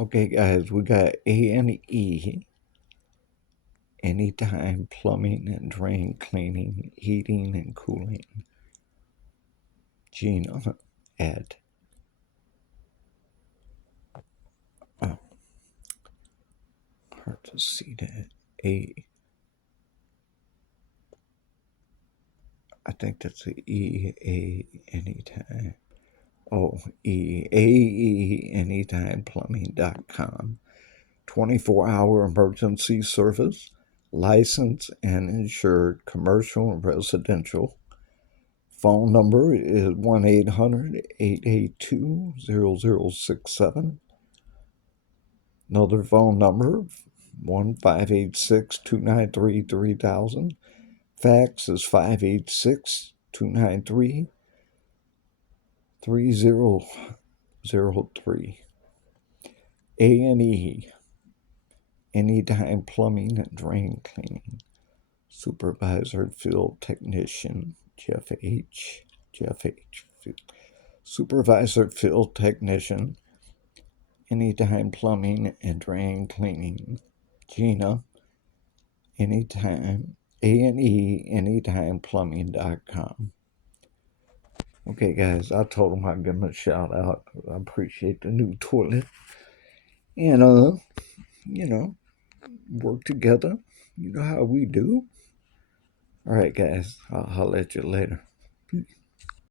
Okay, guys, we got A&E, Anytime Plumbing and Drain Cleaning, Heating and Cooling. Gina at hard to see that. I think that's the Anytime. Oh, A&E.Anytime plumbing.com. 24-hour emergency service, licensed and insured, commercial and residential. Phone number is 1-800-882-0067. Another phone number, 1-586-293-3000. Fax is 586-293-3003. A&E, Anytime Plumbing and Drain Cleaning. Supervisor Field Technician, Jeff H. Supervisor Field Technician, Anytime Plumbing and Drain Cleaning. Gina, Anytime, A&E, Anytime Plumbing.com. Okay, guys, I told them I'd give them a shout out. I appreciate the new toilet. And, work together. You know how we do. All right, guys, I'll let you later.